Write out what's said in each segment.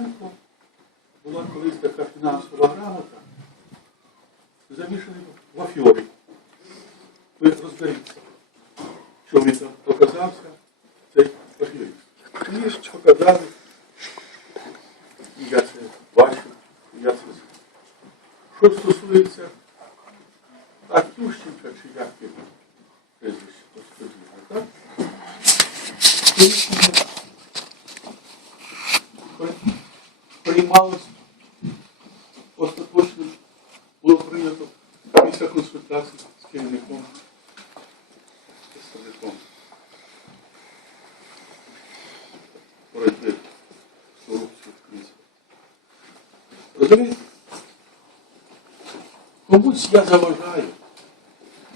Шпуртенко була колись така фінансова грамота, замішаний в афьорі. Ви розберіться, що він там показався, цей аферіст. Мені ж показали, і я це бачу, і я це знаю. Що стосується Артющенка, чи як його прізвище, господина, так? Розумієте? Комусь я заважаю,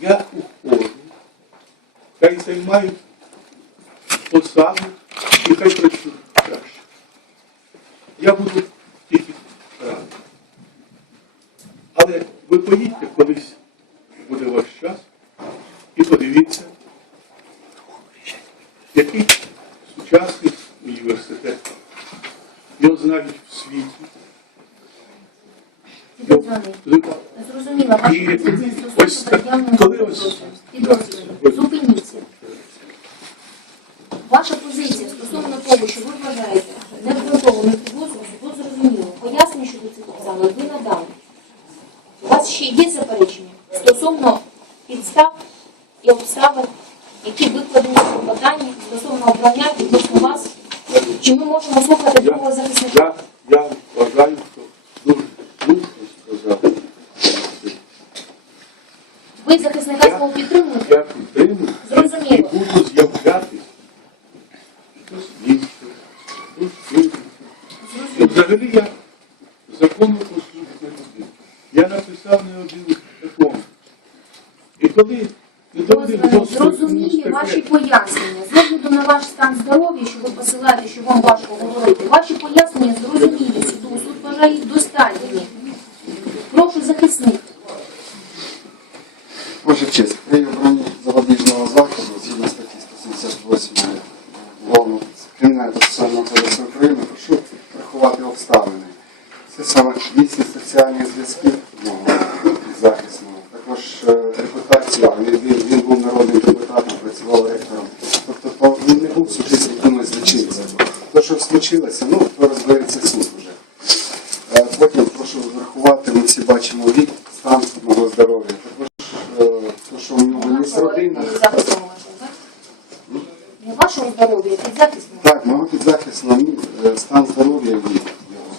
я уходжу, хай займають посаду і хай працюють краще. Я буду тільки радий. Але ви поїдьте колись, буде ваш час, і подивіться, який сучасний університет. Його знають в світі. Його- Зрозуміла, ваша позиція стосовно ось- підозрювання. Да. Зупиніться. Ваша позиція стосовно того, що ви вважаєте необґрунтованою підозрою, суду зрозуміло. Пояснення щодо цих підставок ви надали. У вас ще є заперечення стосовно підстав і обставин, які викладені в клопотанні стосовно обрання відносно вас. Чи ми можемо слухати другого захисника? Я, я вважаю, що дуже слушно сказати. Ви захисника свого підтримуєте? Я підтримую Зрозуміло. і буду з'являтися. Що. І взагалі я законно послужна людина. Я написав не один закон. І коли і коли Зрозумілі ваші пояснення. З огляду на ваш стан здоров'я, що ви посилаєте, що вам важко говорити, ваші пояснення зрозумілі суду. Суд вважає їх достатніми. Прошу захисник. Ваша честь, розбереться суд вже. Е, Потім прошу врахувати, ми всі бачимо вік, стан мого здоров'я. Також е, то, що у нього є родина. Так? Не вашого здоров'я, під захистом. Так, мого підзахисного мій, е, стан здоров'я вік його.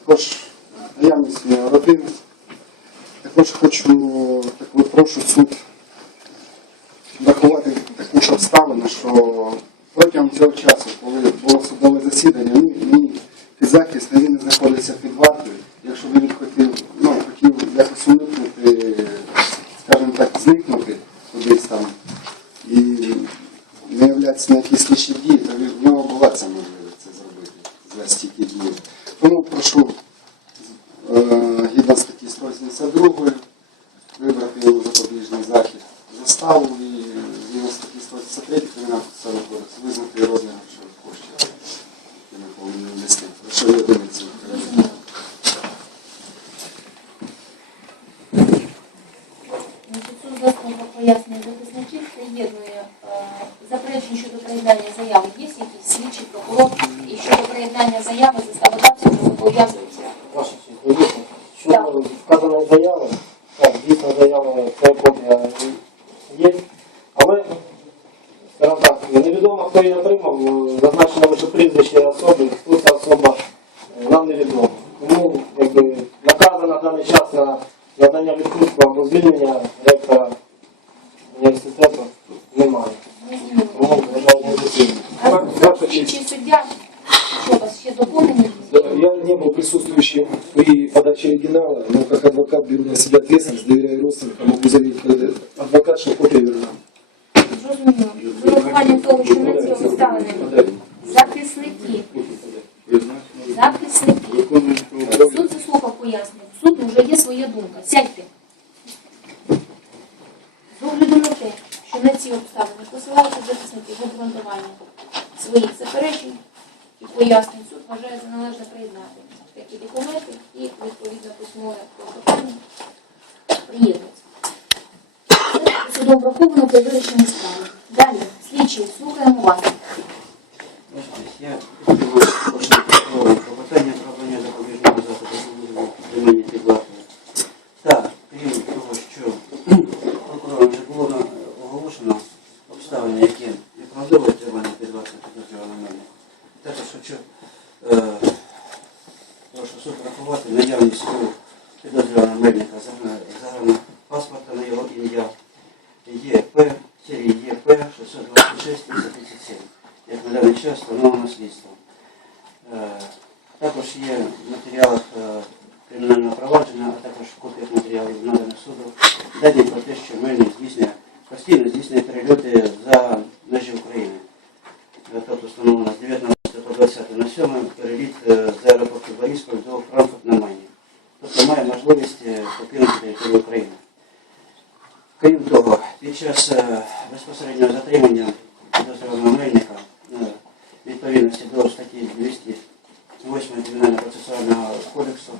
Також наявність його родини. Також хочу, так прошу суд врахувати таку ж обставину, що протягом цього часу, коли було судове засідання, знаходиться під вартою. Якщо він хотів, ну, хотів якось уникнути, скажімо так, зникнути кудись там і не являтися на якісь слідчі дії, то в нього була ця можливість це зробити за стільки днів. Тому прошу е, гідно статті 182 вибрати йому запобіжний захід заставу і згідно статті 183 Кримінального процесуального кодексу визнати розмір коштів, які ми повинні внести. Прошу я одиниці. Значить, суд заслухав пояснення захисників, приєднує е, заперечень щодо приєднання заяви. Є якісь слідчий прокурор і щодо приєднання заяви заставодавця зобов'язується. Ваша честь, дивіться, що вказана заява, так, дійсно заява, це копія є, але, скажімо так, невідомо, хто її отримав, зазначено лише прізвище особи, хто ця особа, е, нам невідомо. Тому, якби, наказу на даний час на надання відпустку або звільнення ректора університету немає. Зрозуміло. Тому вважаю недоцільним. А Ваша честь. слідчий суддя, що у вас ще доповнені? Я не был присутствующим при подаче оригинала, но как адвокат беру на себя ответственность, доверяю родственникам, могу заявить э, адвокат, что копия верна. Зрозуміло. З урахуванням того, що на ці обставини захисники, Призначено захисники. Суд заслухав пояснення. В суду вже є своя думка. Сядьте. З огляду на те, що на ці обставини посилаються захисники в обґрунтуванні своїх заперечень і пояснень. Суд вважає за належне приєднати такі документи і відповідно письмове клопотання приєднується. Судом враховано при вирішенні справи. Далі, слідчі, слухаємо вас. Я хотів би почати про клопотання Так, крім того, що прокурором вже було оголошено обставини, які неправдиве тримання під підозрюваного мене. Також хочу е, наявність підозрюваного мельника загального паспорта на його ім'я ЄП, серії ЄП 626 337 як на даний час встановлено слідство. Також є в матеріалах е, кримінального провадження, а також в копіях матеріалів наданих суду дані про те, що Мельник здійснює постійно здійснює перельоти за межі України. Е, Тобто встановлено з 19 по 20 на 7 переліт е, з аеропорту Борисполь до Франкфурт на Майні. Тобто має можливість покинути територію України. Крім того, під час е, безпосереднього затримання підозрюваного мельника е, відповідності до статті 208 Кримінального процесуального кодексу,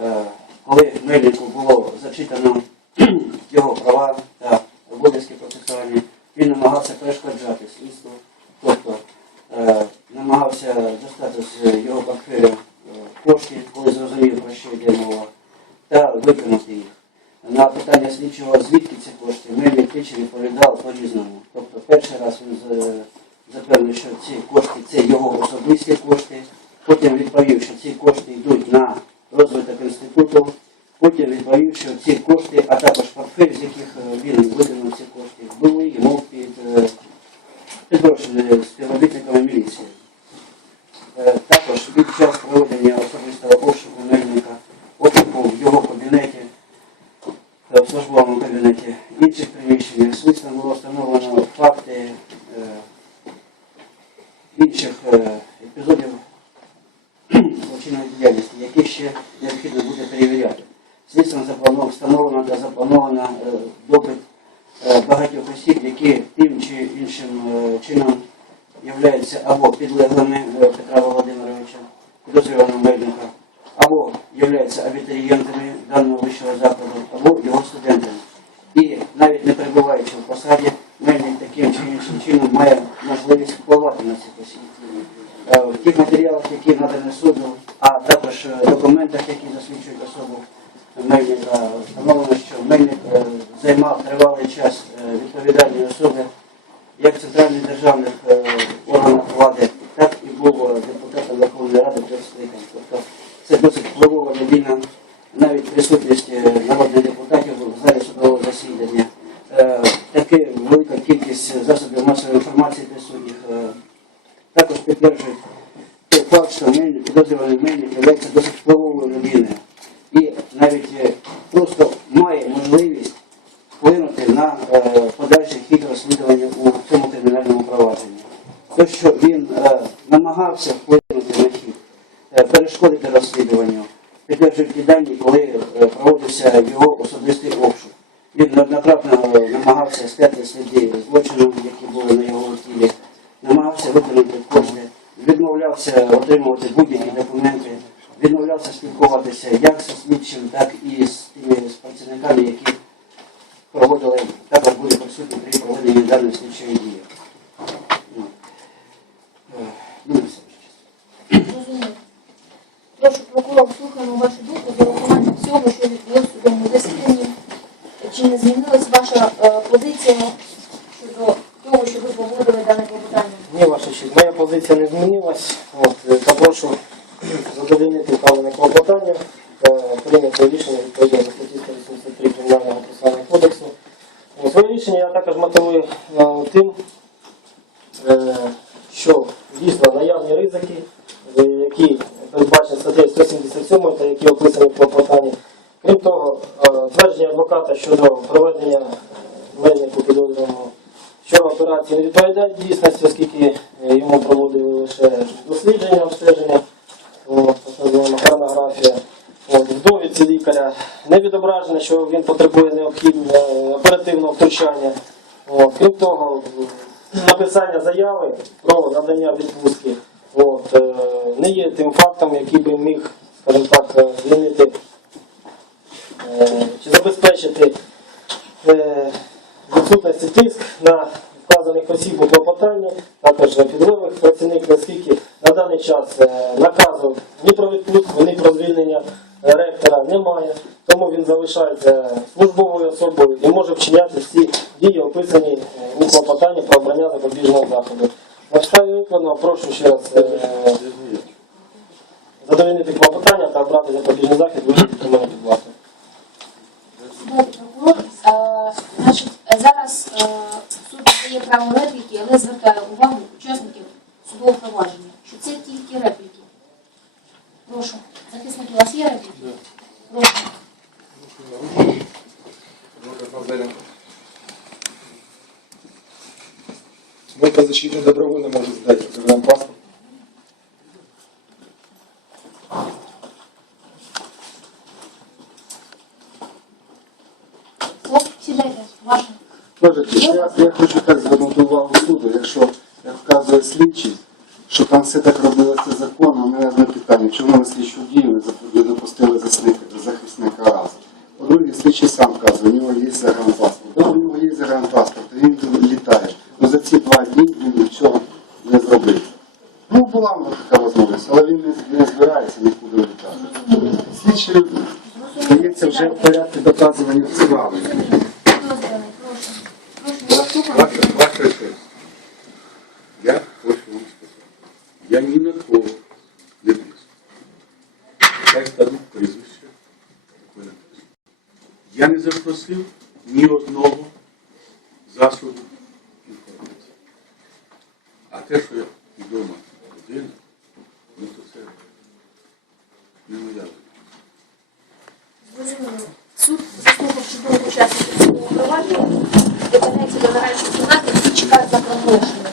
е, коли мельнику було зачитано його права та обов'язки процесуальні, він намагався перешкоджати слідству, тобто е, намагався достати з його портфеля е, кошти, коли зрозумів, про що йде мова, та виконати їх. На питання слідчого, звідки ці кошти, Мельник тричі відповідав по-різному. Тобто перший раз він запевнив, що ці кошти це його особисті кошти, потім відповів, що ці кошти йдуть на розвиток інституту, потім відповів, що ці кошти, а також портфель, з яких е, він виконав ці кошти, були йому під, е, підброшені співробітниками міліції. Е, Також під час проведення особистого обшуку Мельника, обшуку в його кабінеті, е, в службовому кабінеті, інших приміщеннях слідством було встановлено факти е, інших е, епізодів злочинної діяльності, які ще необхідно буде перевіряти. Слідством встановлено та заплановано е, допит багатьох осіб, які тим чи іншим чином являються або підлеглими Петра Володимировича, підозрюваного мельника, або являються абітурієнтами даного вищого закладу, або його студентами. І навіть не перебуваючи в посаді, мельник таким чи чином має можливість впливати на цих осіб. Е, В тих матеріалах, які надані суду, а також е, документах, які засвідчують особу мельника, встановлено, що мельник е, займав тривалий час е, відповідальної особи як центральних державних е, органів влади, так і був е, депутатом Верховної Ради скликань. Тобто це досить впливова людина, навіть присутність е, народних депутатів в залі судового засідання. Е, Таке велика кількість засобів масової інформації присутніх. е, Також підтверджують той факт, що Мельник, підозрюваний Мельник є досить впливовою людиною. І навіть е, просто має можливість вплинути на е, подальший хід розслідування у цьому кримінальному провадженні. То, що він е, намагався вплинути на хід, е, перешкодити розслідуванню, підтверджують ті дані, коли проводився його особистий обшук. Він неоднократно намагався стяти сліди злочину, які були на його тілі, намагався виконати кошти, відмовлявся отримувати будь-які документи, відмовлявся спілкуватися як зі слідчим, так і з працівниками, які проводили, також були присутні при проведенні даної слідчої дії. І. Зрозуміло. Прошу, прокурор, слухаємо вашу думку за урахуванням всього, що відбулося в судовому засіданні. Чи не змінилась ваша е, позиція щодо того, що ви погодили дане клопотання? Ні, ваша честь, моя позиція не змінилась. Які передбачені статтею 177 та які описані в клопотанні. Крім того, е, твердження адвоката щодо проведення мельнику підозрюваного що операції не відповідають дійсності, оскільки е, йому проводили лише дослідження, обстеження. От, в довідці лікаря не відображено, що він потребує необхідного е, оперативного втручання. Крім того, написання заяви про надання відпустки от, е, не є тим фактом, який би міг, скажімо так, е, змінити е, чи забезпечити відсутності тиск на вказаних осіб у клопотанні, також на підлеглих працівників, оскільки на даний час наказу ні про відпустку, ні про звільнення ректора немає, тому він залишається службовою особою і може вчиняти всі дії, описані у клопотанні про обрання запобіжного заходу. На підставі прошу ще раз е, задовольнити клопотання та обрати запобіжний захід вигляді тримання під вартою. Судовий прокурор, е, значить, е, зараз е, суд дає право репліки, але звертаю увагу учасників судового провадження, що це тільки репліки. Прошу. Захисники, у вас є репліки? Прошу. Мой подзащитный добровольно сідайте. Я, я хочу так звернути увагу суду, якщо, як вказує слідчий, що там все так робилося законно, у мене одне питання, чому на слідчу дію не допустили засник- захисника раз? По-друге, слідчий сам вказує, у нього є загранпаспорт. Да, у нього є загранпаспорт, він літає. Ну за ці два дні він нічого не зробив. Ну, була в нього така можливість, але він не, не збирається нікуди літати. Слідчий, здається, вже в порядку доказування справи. вислів ні одного засобу інформації. А те, що я вдома людина, ну то це не моя людина. Суд заслухав чудового учасника цього провадження, де пенеці до нарешті кімнати всі чекають на проголошення.